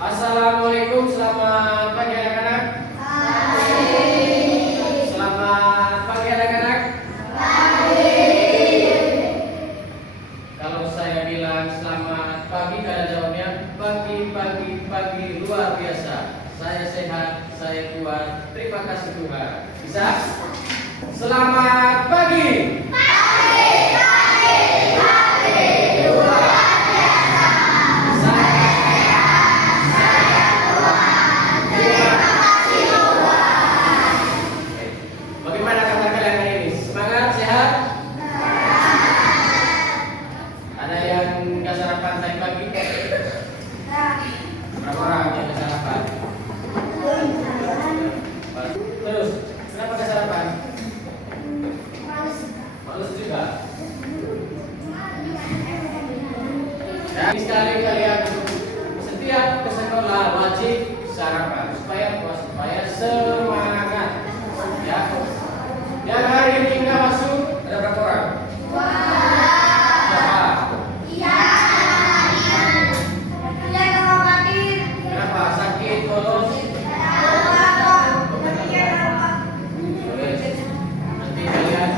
Assalamualaikum, selamat pagi anak-anak. Selamat pagi anak-anak. Kalau saya bilang selamat pagi, kalian jawabnya pagi luar biasa. Saya sehat, saya kuat. Terima kasih Tuhan. Bisa? Selamat pagi. Bagaimana kabar kalian hari ini? Semangat, sehat? Ada yang nggak sarapan tadi pagi? Berapa orang yang nggak sarapan? Terus, kenapa nggak sarapan? Males juga. Dan sekali kalian setiap ke sekolah wajib sarapan supaya semangat. Ya. Yang hari ini nggak masuk ada berapa orang? Siapa? Kenapa? Sakit, bolos? Nanti kalian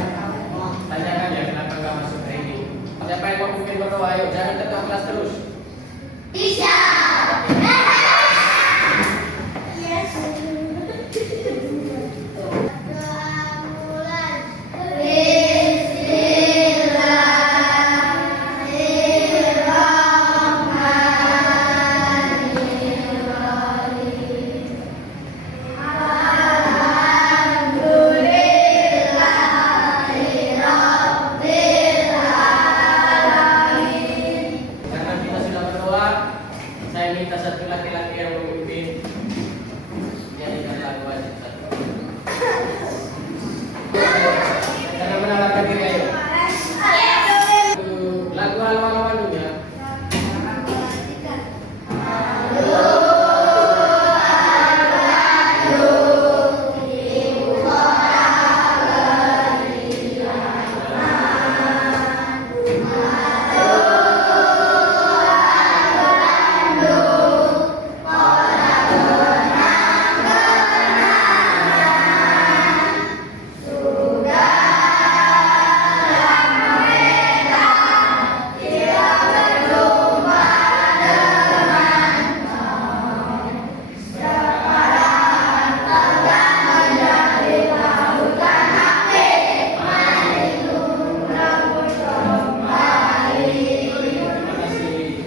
tanyakan ya kenapa nggak masuk hari ini. Siapa yang mau mungkin berdoa? Ayo, jangan tetap kelas terus. Karena kita sudah berdoa, saya minta satu laki-laki yang memimpin nyanyikan lagu wajib satu. Karena menalakan diri ayo. Lagu halo-haloan dulu ya.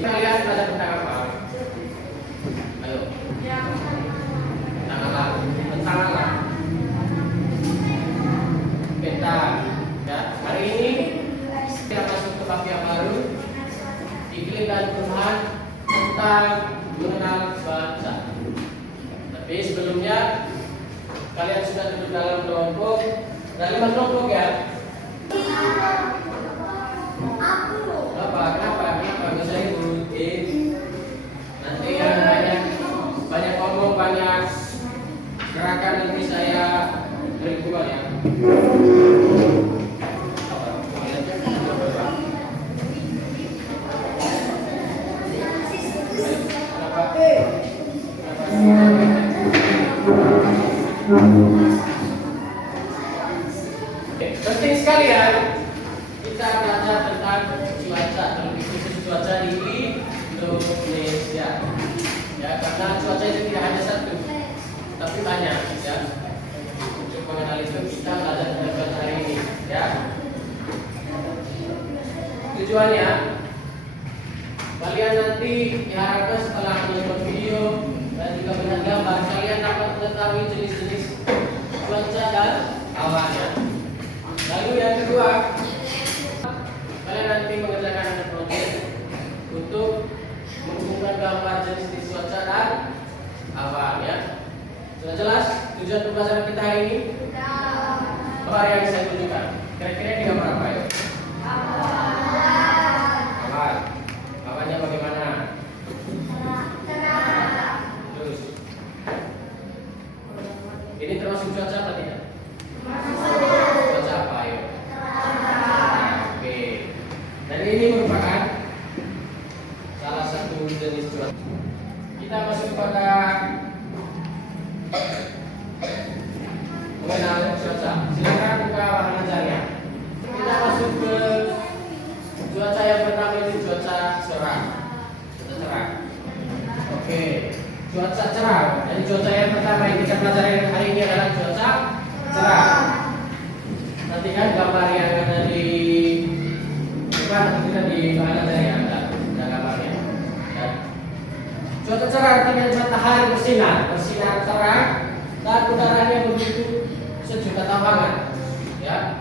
Kalian belajar tentang apa? Ayo. Tentang alam. Kita ya, hari ini kita masuk ke bab yang baru, iklim dan perubahan tentang mengenal baca. Tapi sebelumnya kalian sudah duduk dalam kelompok, ada 5 kelompok ya. Kenapa? Nggak usah ikutin. Nanti yang banyak ngomong, banyak gerakan nanti saya beri keluar ya. Penting sekali ya kita belajar tentang cuaca, lebih khusus cuaca di Indonesia. Ya, karena cuaca itu tidak hanya satu, tapi banyak ya. Untuk mengenal itu kita belajar tentang cuaca hari ini ya. Tujuannya kalian nanti diharapkan setelah menonton video dan juga melihat gambar, kalian dapat mengetahui jenis-jenis cuaca dan awannya. Lalu yang kedua, kalian nanti mengerjakan ada proyek untuk menghubungkan gambar jenis cuaca dan awan ya. Sudah jelas tujuan pembelajaran kita hari ini? Apa yang saya tunjukkan? Kira-kira ini gambar apa ya? Awan. Awannya bagaimana? Terus ini termasuk cuaca apa tidak? Cuaca apa ya? Oke. Dan ini merupakan salah satu jenis cuaca. Kita masuk Mengenal cuaca. Silakan buka warna ajarnya. Kita masuk ke cuaca yang pertama, itu cuaca cerah. Cuaca cerah. Oke, cuaca cerah. Jadi cuaca yang pertama yang kita pelajari hari ini adalah cuaca cerah. Nanti kan gambar yang ada di depan kita di bahan ajarnya ada gambarnya. Ya. Cuaca cerah artinya matahari bersinar terang dan udaranya begitu sejuk atau hangat. Ya.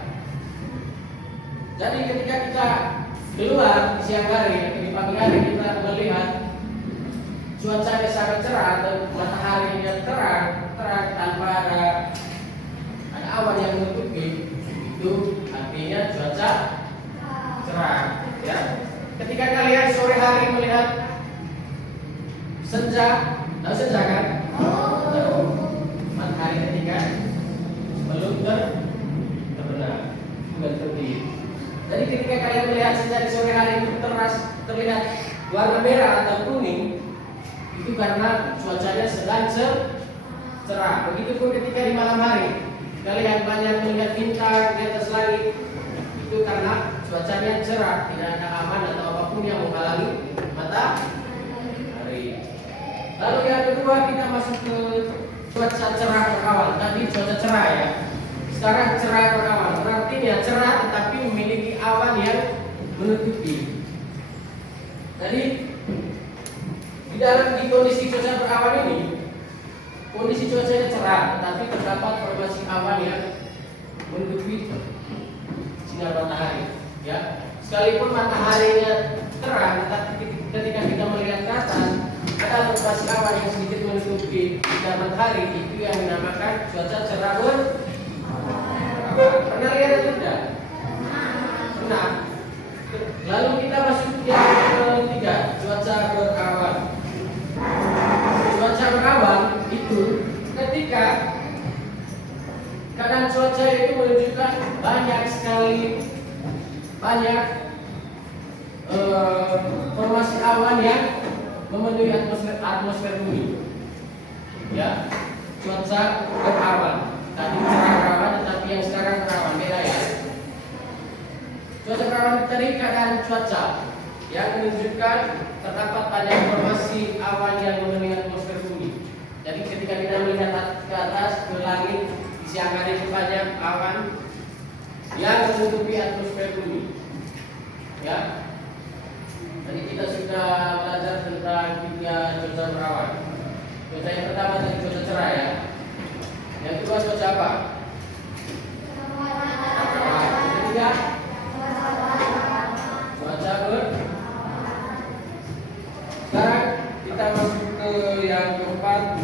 Jadi ketika kita keluar di siang hari, di pagi hari kita melihat cuacanya sangat cerah atau mataharinya terang tanpa ada awan yang menutupi, itu artinya cuaca cerah. Ya. Ketika kalian sore hari melihat senja, tahu senja kan? Matahari ketika belum terbenam, bukan terbit. Jadi ketika kalian melihat senja di sore hari itu terlihat warna merah atau kuning, itu karena cuacanya sedang cerah. Begitupun ketika di malam hari kalian banyak melihat bintang di atas langit, itu karena cuacanya cerah, tidak ada awan atau apapun yang menghalangi matahari. Lalu yang kedua kita masuk ke cuaca cerah berawan. Tadi cuaca cerah ya. Sekarang cerah berawan. Artinya cerah tetapi memiliki awan yang menutupi. Jadi di kondisi cuaca berawan ini, kondisi cuacanya cerah, tetapi terdapat formasi awan yang menutupi sinar matahari. Ya, sekalipun mataharinya terang, tetapi ketika kita melihat ke atas, ada formasi awan yang sedikit menutupi sinar matahari, itu yang dinamakan cuaca cerah berawan. Pernah lihat atau tidak? Pernah. Lalu kita masuk yang ketiga, cuaca berawan. Cuaca berawan itu ketika keadaan cuaca itu menunjukkan banyak formasi awan yang memenuhi atmosfer bumi. Ya, cuaca berawan. Tadi cerah berawan, tetapi yang sekarang berawan beda ya. Cuaca berawan tadi keadaan cuaca yang menunjukkan terdapat banyak formasi awan yang memenuhi atmosfer bumi. Jadi ketika kita melihat ke atas ke langit di siang hari itu banyak awan yang menutupi atmosfer bumi. Ya. Jadi kita sudah belajar tentang tiga cuaca berawan. Cuaca yang pertama tadi cuaca cerah ya. Yang kedua cuaca apa? Yang ketiga cuaca sekarang kita masuk ke yang keempat,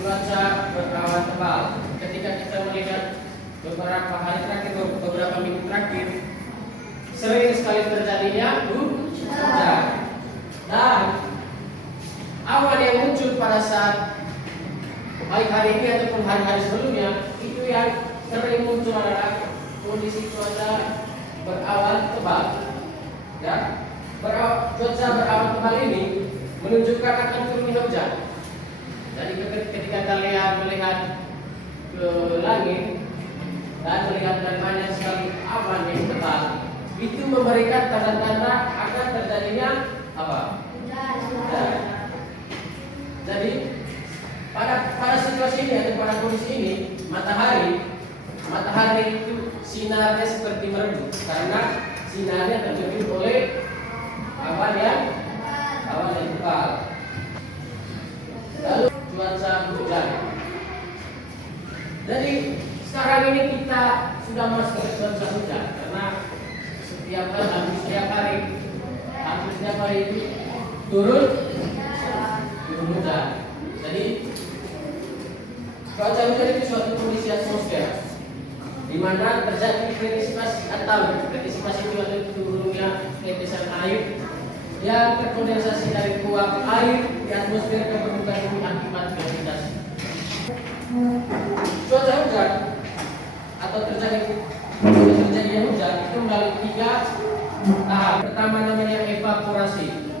cuaca berawan tebal. Ketika kita melihat beberapa hari terakhir, beberapa minggu terakhir, sering sekali terjadinya hujan. Dan awan yang muncul pada saat baik hari ini ataupun hari-hari sebelumnya, itu yang sering muncul adalah kondisi cuaca berawan tebal. Ya, cuaca berawan tebal ini menunjukkan akan turunnya hujan. Jadi ketika kalian melihat ke langit dan melihat dari banyak sekali awan yang tebal, itu memberikan tanda-tanda akan terjadinya apa? Hujan. Jadi pada situasi ini atau pada kondisi ini, matahari itu sinarnya seperti meredup karena sinarnya tertutup oleh awan yang tebal. Lalu cuaca hujan. Jadi sekarang ini kita sudah masuk ke cuaca hujan karena hampir setiap hari itu turun hujan. Jadi cuaca hujan itu suatu kondisi atmosfer di mana terjadi precipitation atau precipitation itu adalah turunnya tetesan air yang terkondensasi dari uap air di atmosfer ke permukaan bumi akibat gravitasi. Cuaca hujan atau terjadinya hujan itu melalui 3 tahap. Pertama namanya evaporasi.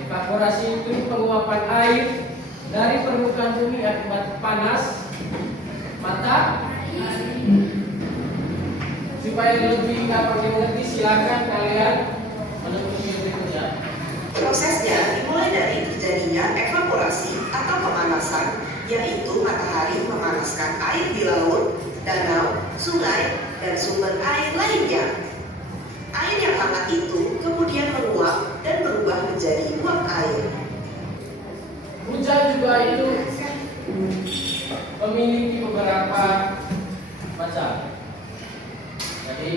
Evaporasi itu penguapan air dari permukaan bumi akibat panas matahari. Supaya lebih gampang mengerti, silakan kalian menekuni berikutnya. Prosesnya dimulai dari terjadinya evaporasi atau pemanasan, yaitu matahari memanaskan air di laut, danau, sungai, dan sumber air lainnya. Air yang hangat itu kemudian menguap dan berubah menjadi uap air. Hujan juga itu memiliki beberapa macam. Jadi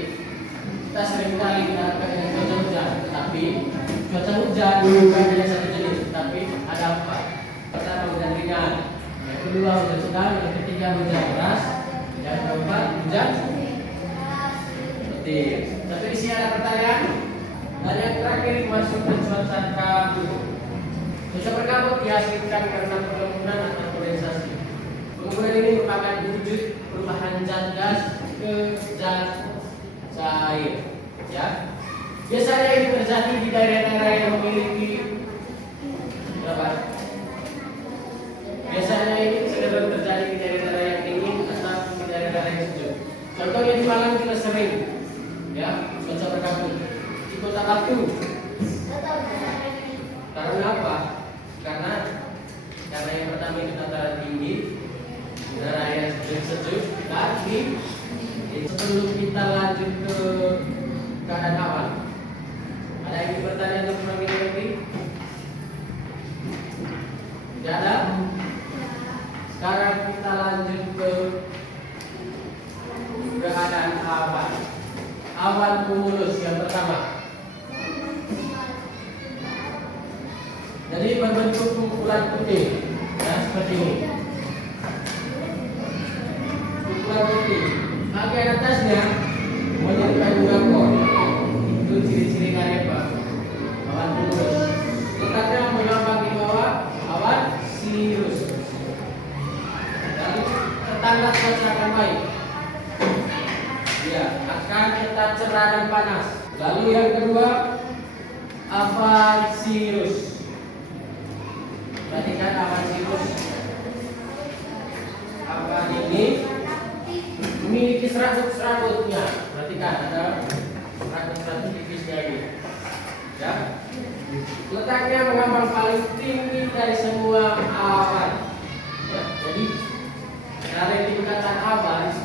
kita seringkali mendengar dengan cuaca hujan, tetapi cuaca hujan bukan hanya satu jenis, tetapi ada 4. Pertama hujan ringan, yang kedua hujan sedang, yang ketiga hujan deras, yang keempat hujan petir. Tapi di sini ada pertanyaan, dan yang terakhir masuk ke cuaca kabut. Cuaca berkabut dihasilkan karena perlembunan atau kondensasi. Penguburan ini merupakan wujud perubahan zat gas ke zat cair. Ya, biasanya ini terjadi di daerah-daerah yang memiliki berapa? Biasanya ini cenderung terjadi di daerah-daerah yang dingin atau di daerah-daerah yang sejuk. Contohnya di Malang kita sering, ya, cuaca berkabut. Di Kota Batu. Karena apa? Karena yang pertama itu dataran tinggi, udara yang sejuk, tapi sebelum kita lanjut ke keadaan awan, ada yang bertanya untuk mengerti? Tidak ada? Sekarang kita lanjut ke keadaan awan. Awan cumulus yang pertama. Jadi berbentuk kumpulan putih, ya, seperti ini. Kumpulan putih. Bagian atasnya menyerupai ungapon. Itu ciri-ciri apa? Awan cumulus. Letaknya mengambang di bawah awan cirrus. Lalu tetangga cuaca akan baik. Ya, akan tetap cerah dan panas. Lalu yang kedua, awan cirrus. Perhatikan awan cirrus. Awan ini memiliki serabut-serabutnya. Perhatikan ada serabut-serabut tipisnya ini. Ya. Letaknya mengambang paling tinggi dari semua awan. Ya. Jadi dari tingkatan awan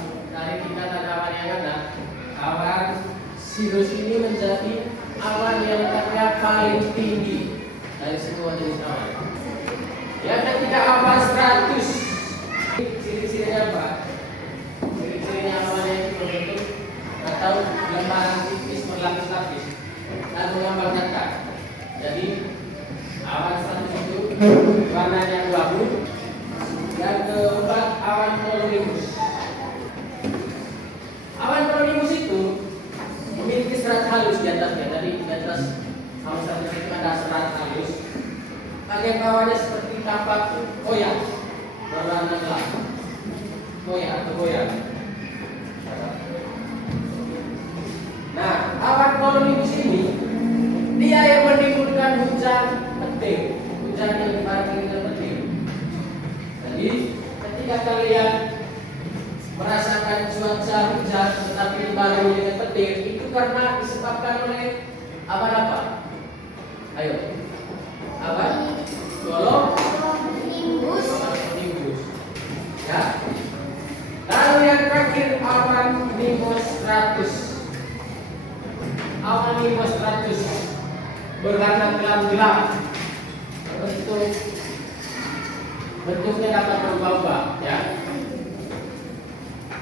yang ada, awan cirrus ini menjadi awan yang letaknya paling tinggi dari semua jenis awan. Yang ketiga awan stratus. Ciri-cirinya apa? Ciri-cirinya awan yang berbentuk atau lembaran tipis berlapis-lapis dan mengambang datar. Jadi awan stratus itu warnanya abu-abu. Yang keempat awan cumulus. Awan cumulus itu memiliki serat halus di atasnya. Jadi di atas awan stratus itu ada serat halus. Bagian bawahnya seperti tampak koyak berwarna gelap, koyak atau goyang. Nah, awan cumulus ini dia yang menimbulkan hujan petir, hujan yang dibarengi dengan petir. Jadi, ketika kalian merasakan cuaca hujan tetapi dibarengi dengan petir, itu karena disebabkan oleh awan apa? Ayo. Awan cumulus. Ya. Lalu yang terakhir awan nimbostratus. Awan nimbostratus berwarna gelap-gelap. Bentuknya dapat berubah-ubah, ya.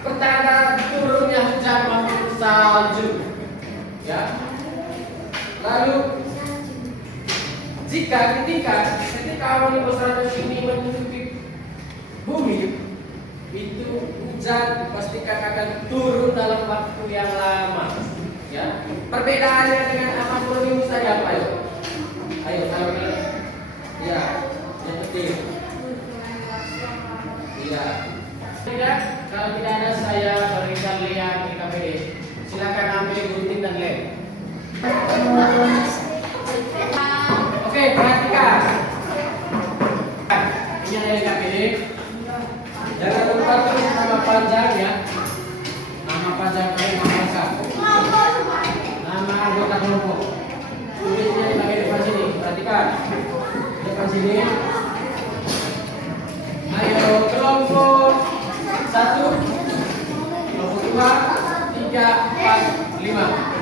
Pertanda turunnya hujan maupun salju, ya. Lalu ketika awan nimbostratus ini menutupi bumi, itu hujan dipastikan akan turun dalam waktu yang lama. Ya, perbedaannya dengan awan cumulus tadi apa ya? Ayo kalau ya, yang penting. Iya. Tidak, kalau tidak ada saya berikan lihat di KPD. Silakan ambil gunting dan lem. Oke, perhatikan. Ini ada LKPD. Jangan lupa tulis nama panjang ya. Nama panjang kalian, nama lengkap. Nama anggota kelompok. Tulisnya di bagian depan sini. Perhatikan. Depan sini. Ayo kelompok 1, kelompok 2, 3, 4, 5.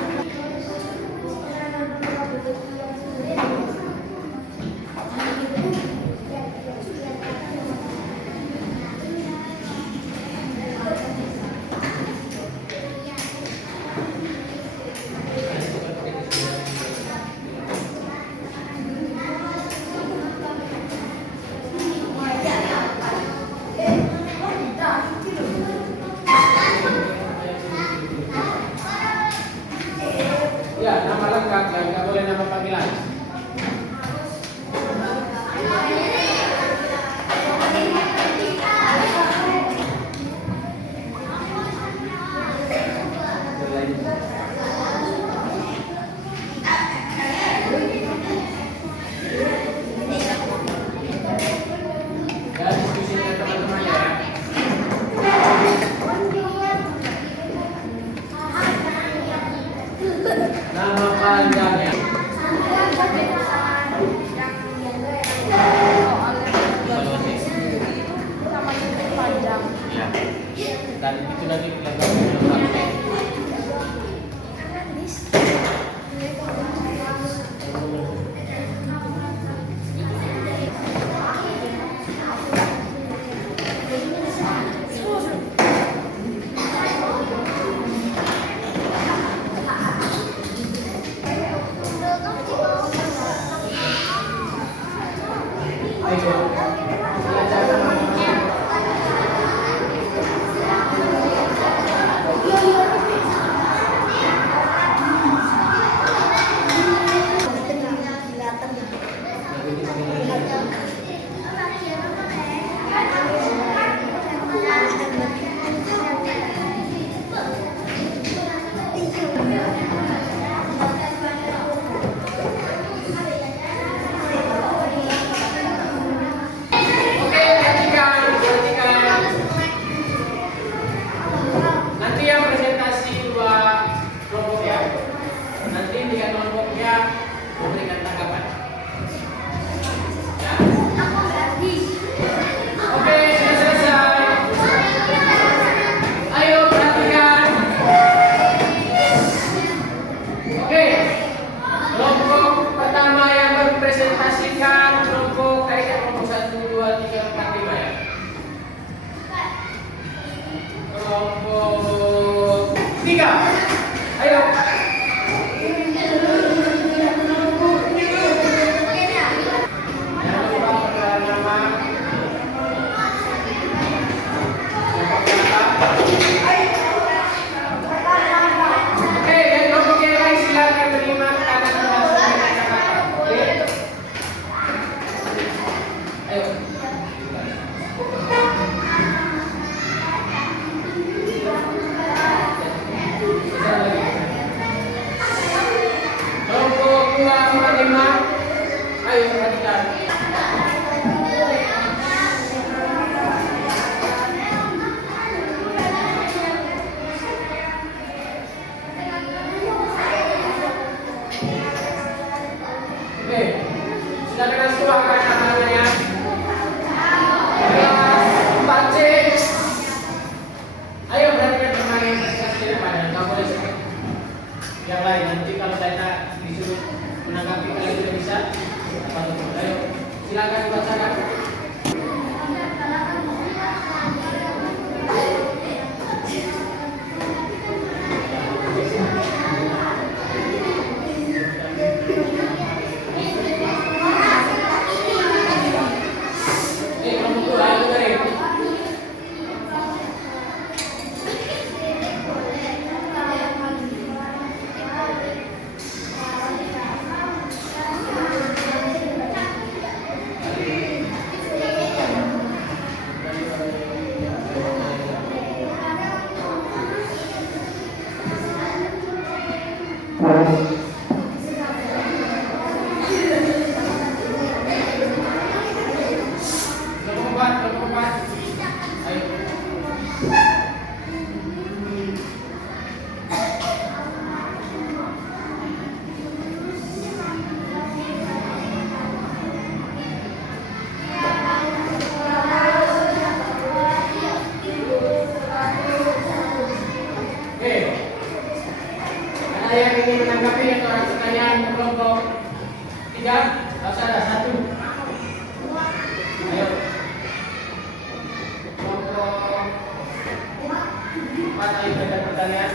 bertanya?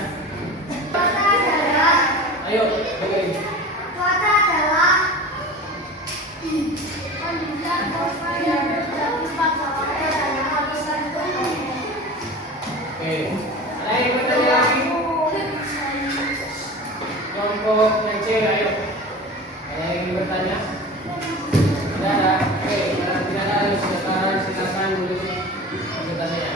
Kota adalah Ayo, dengerin. kota adalah pendidikan kota yang terdapat pada kota dan habitat kota. Oke. Ada yang bertanya lagi? Kelompok yang C, ayo. Ada yang ingin bertanya? Tidak ada. Oke, kalau tidak ada, ayo sekarang silakan dulu presentasinya.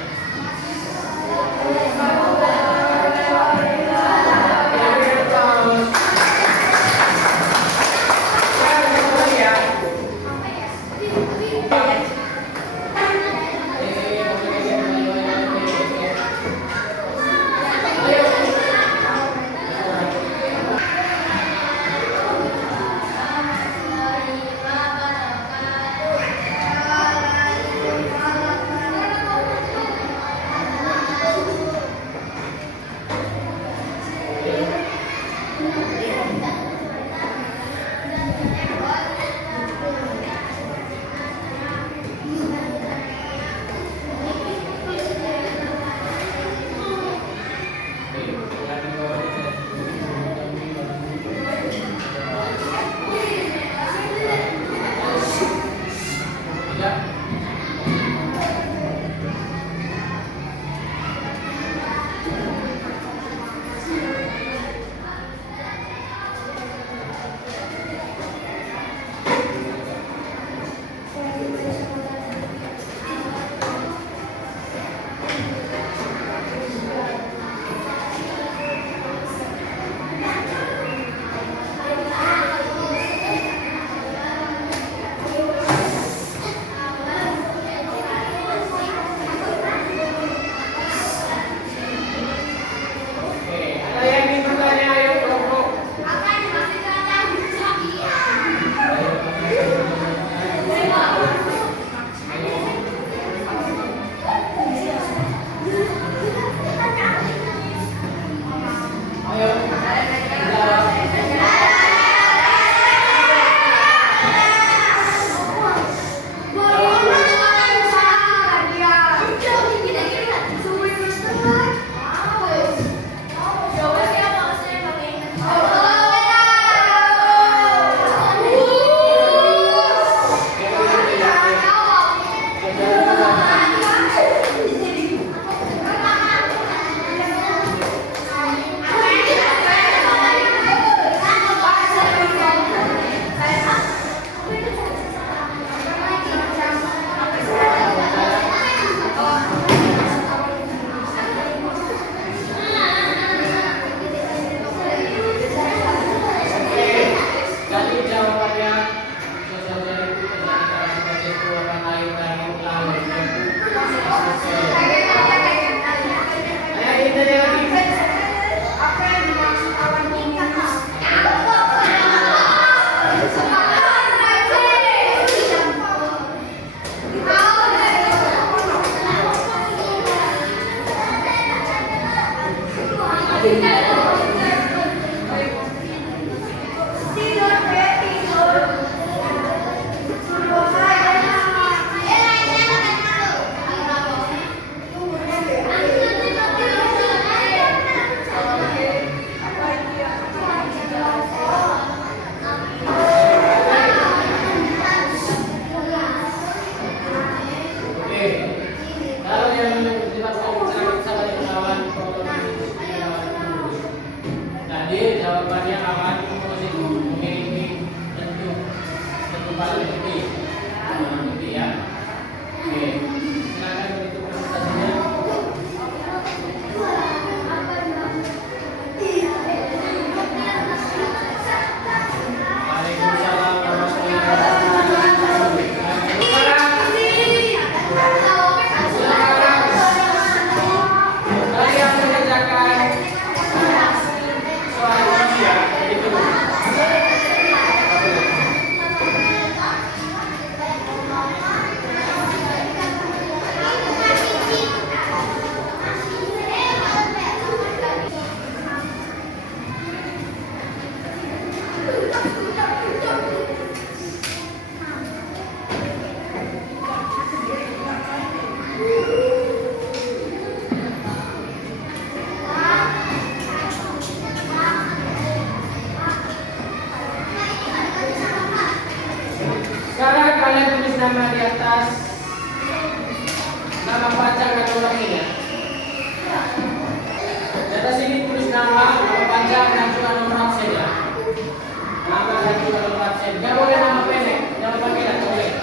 juga kalau absen. Nggak boleh nama pendek, nama panggilan boleh.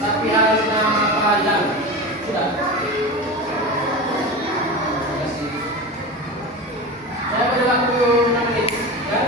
Tapi harus nama panjang. Sudah. Terima kasih. Saya beri waktu 6 menit. Ya.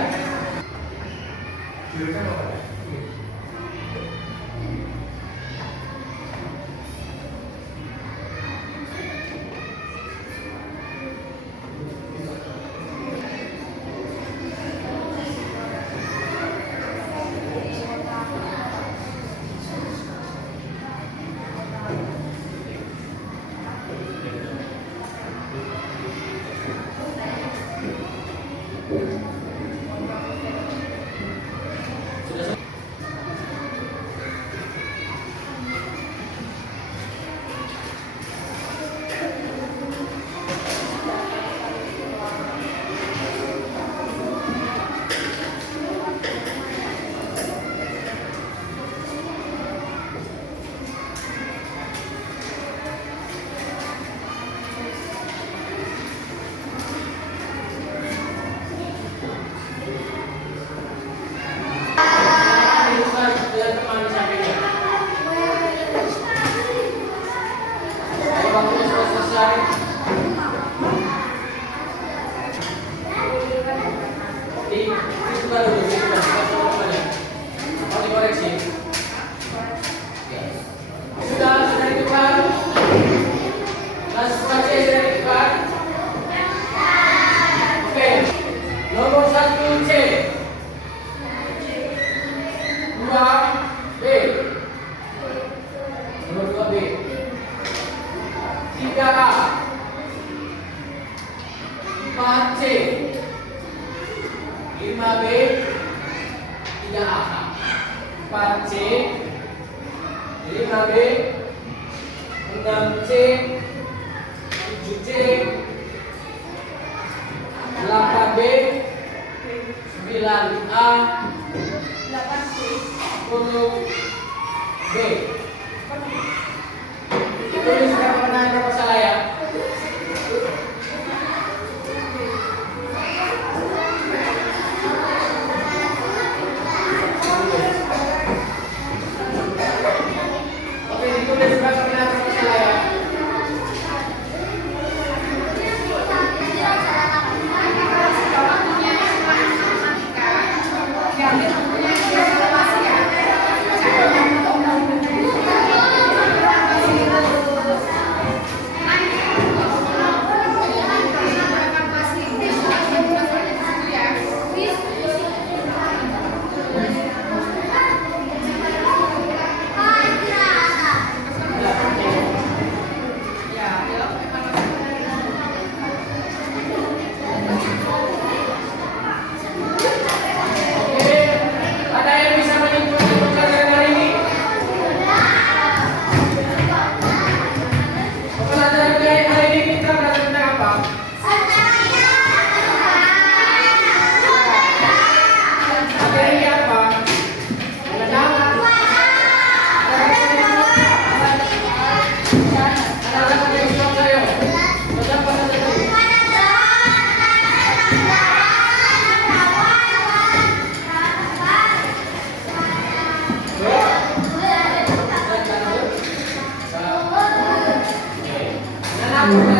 Amin.